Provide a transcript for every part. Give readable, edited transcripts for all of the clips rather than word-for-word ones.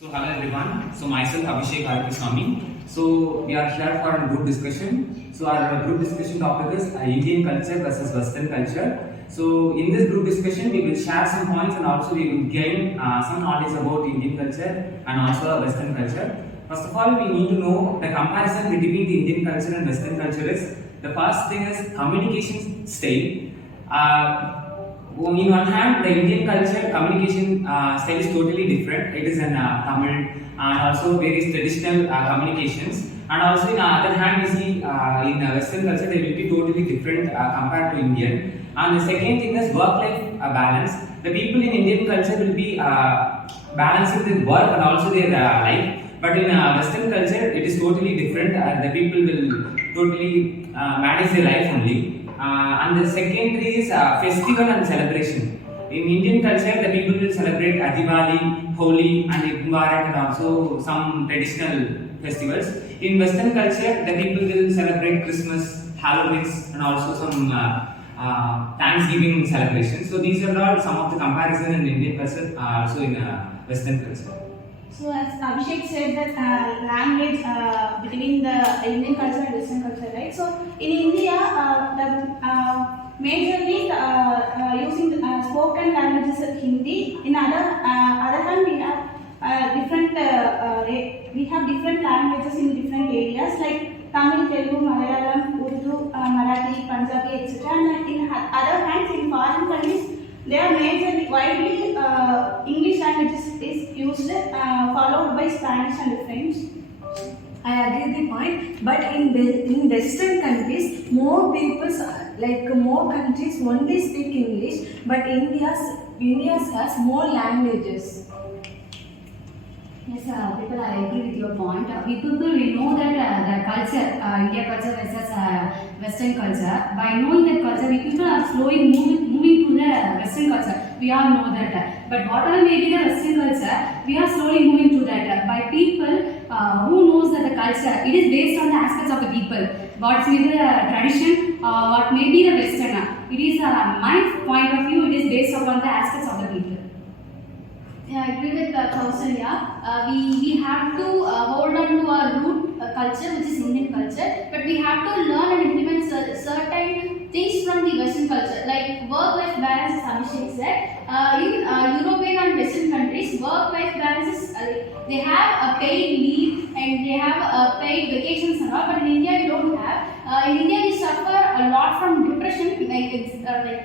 So hello everyone. So myself Abhishek Swami. So we are here for a group discussion. So our group discussion topic is Indian culture versus Western culture. So in this group discussion, we will share some points and also we will gain some knowledge about Indian culture and also Western culture. First of all, we need to know the comparison between the Indian culture and Western culture is the first thing is communication style. In one hand, the Indian culture communication style is totally different. It is in Tamil and also various traditional communications. And also, in the other hand, we see in Western culture they will be totally different compared to Indian. And the second thing is work-life balance. The people in Indian culture will be balancing their work and also their life. But in Western culture, it is totally different. The people will totally manage their life only. And the secondary is festival and celebration. In Indian culture, the people will celebrate Diwali, Holi, and Eid Mubarak, and also some traditional festivals. In Western culture, the people will celebrate Christmas, Halloween, and also some Thanksgiving celebrations. So these are all some of the comparison in Indian culture, also in Western culture. So as Abhishek said that language between the Indian culture and Western culture, right? So in India, majorly using spoken language is Hindi. In other hand, we have different languages in different areas like Tamil, Telugu, Malayalam, Urdu, Marathi, Punjabi, etc. And in other hands, in foreign countries, they are majorly widely English language is used, followed by Spanish and French. I agree with the point, but in Western countries, more countries only speak English, but India has more languages. Yes, people, I agree with your point. People will know that the culture, India culture versus Western culture. By knowing that culture, we people are slowly moving to the Western culture. We all know that. But whatever may be the Western culture, we are slowly moving to that. By people who knows that the culture, it is based on the aspects of the people. What may be the tradition, what may be the Western. It is my point of view. It is based upon the aspects of the people. Yeah, I agree with Kausalya. We have to hold on to our root culture, which is Indian culture, but we have to learn and implement certain things from the Western culture, like work-life balance, as Abhishek said. In European and Western countries, work-life balance is they have a paid leave and they have paid vacations and all, but in India we don't have. In India we suffer a lot from depression, like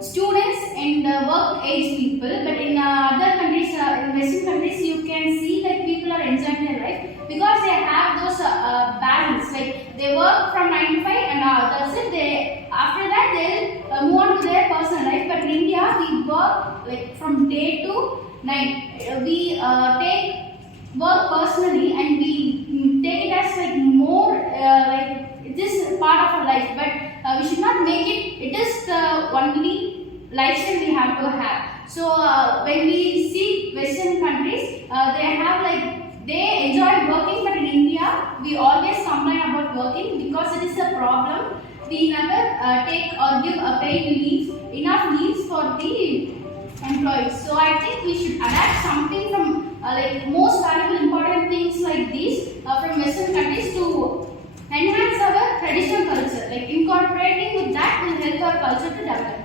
students and work age people, but in other countries, in Western countries, you can see that people are enjoying their life because they have those balance. Like they work from 9 to 5 and that's it. After that they'll move on to their personal life. But in India, we work like from day to night. We take work personally and we take it as like more like it is part of our life. But we should not make it. It is the only lifestyle we have to have. So when we see Western countries, they have like they enjoy working, but in India we always complain about working because it is a problem. We never take or give a paid enough leaves for the employees. So I think we should adapt something from like most valuable important things like these from Western countries to enhance our traditional culture. Like incorporating with that will help our culture to develop.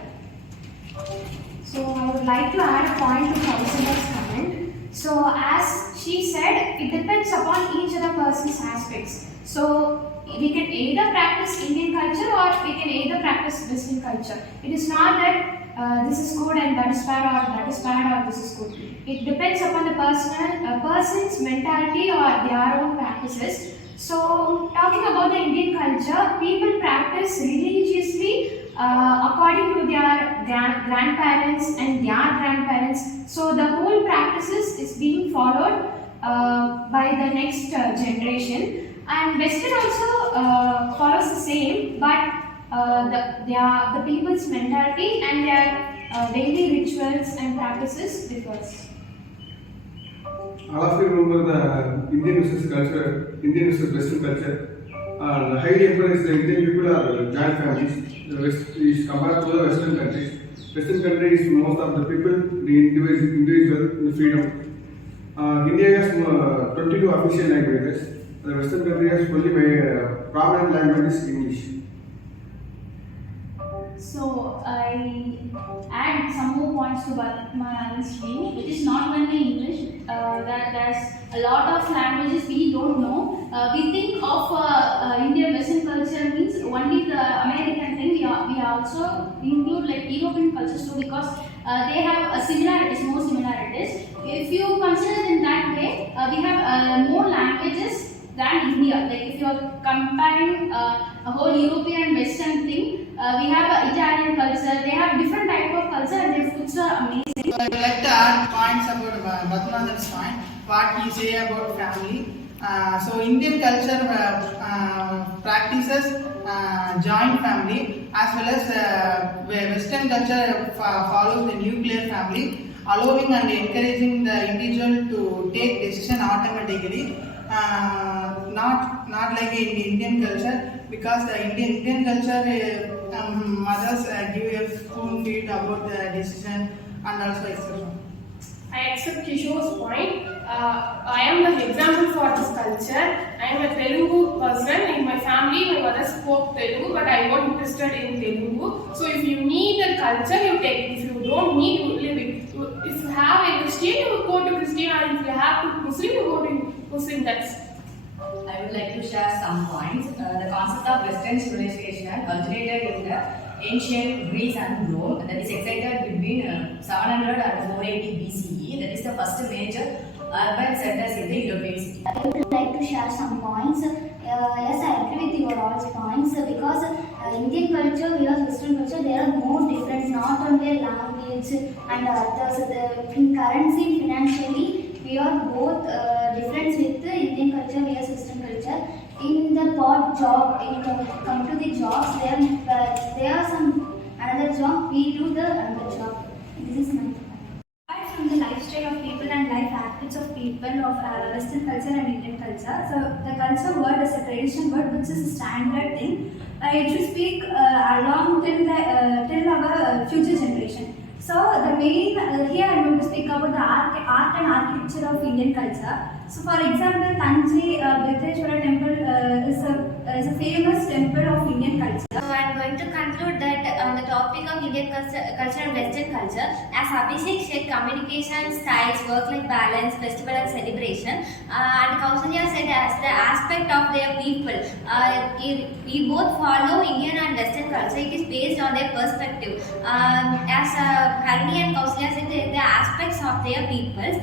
So I would like to add a point to Kausalya's comment. So as she said, it depends upon each other person's aspects. So we can either practice Indian culture or we can either practice Western culture. It is not that this is good and that is bad, or that is bad or this is good. It depends upon the person's mentality or their own practices. So talking about the Indian culture, people practice religiously according to their grandparents and their grandparents. So the whole practices is being followed by the next generation. And Western also follows the same, but the people's mentality and their daily rituals and practices differs. All of you remember the Indian versus culture, Indian versus Western culture. Highly encouraged the Indian people are joint families. The West is compared to the Western countries. Western countries, most of the people, the individual, the freedom. India has 22 official languages. The Western country has only prominent language is English. So I add some more points to what my others view. It is not only English. There's a lot of languages we don't know. We think of Indian Western culture means only the American thing. We also include like European cultures too because they have similarities, more similarities. If you consider in that way, we have more languages than India. Like if you are comparing a whole European and Western thing, we have Italian culture. They have different type of culture and their foods are amazing. I would like to add points about Batmanan's point. What he say about family. So Indian culture practices joint family as well as Western culture follows the nuclear family, allowing and encouraging the individual to take decision automatically. Not like in Indian culture because the Indian culture mothers give a spoon feed about the decision and also etc. I accept Kishore's point. I am the example for this culture. I am a Telugu person. In my family, my mother spoke Telugu, but I got interested in Telugu. So if you need a culture, you take it. If you don't need, you leave it. If you have a Christian, you go to Christian, and if you have to Muslim, you go to Muslim. That's. I would like to share some points. The concept of Western civilization originated in the ancient Greece and Rome, that is excited between 700 and 480 BCE. That is the first major urban centers in the European city. I would like to share some points. Yes, I agree with your all points because Indian culture versus Western culture, they are more different, not only language and others. In currency, financially, we are both different with the Indian culture versus Western culture. In the job, come to the jobs, there are some another job, we do the another job. This is my point. Apart from the lifestyle of people and life habits of people of Western culture and Indian culture, so the culture word is a traditional word which is a standard thing. It should speak along till our future generation. So the main here I am going to speak about the art and architecture of Indian culture. So for example, Tanjai Briteshwara temple is a famous temple of Indian culture. So I am going to conclude that on the topic of Indian culture and Western culture, as Abhishek said, communication styles, work-life balance, festival and celebration, and Kausalya said as the aspect of their people. We both follow Indian and Western culture. It is based on their perspective. As Harini and Kausalya said, the aspects of their peoples.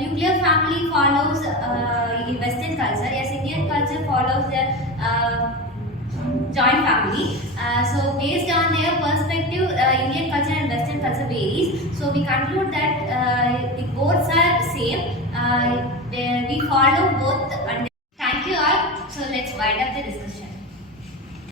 Nuclear family follows Western culture. Yes, Indian culture follows their joint family. So based on their perspective, Indian culture and Western culture varies. So we conclude that both are same. We follow both.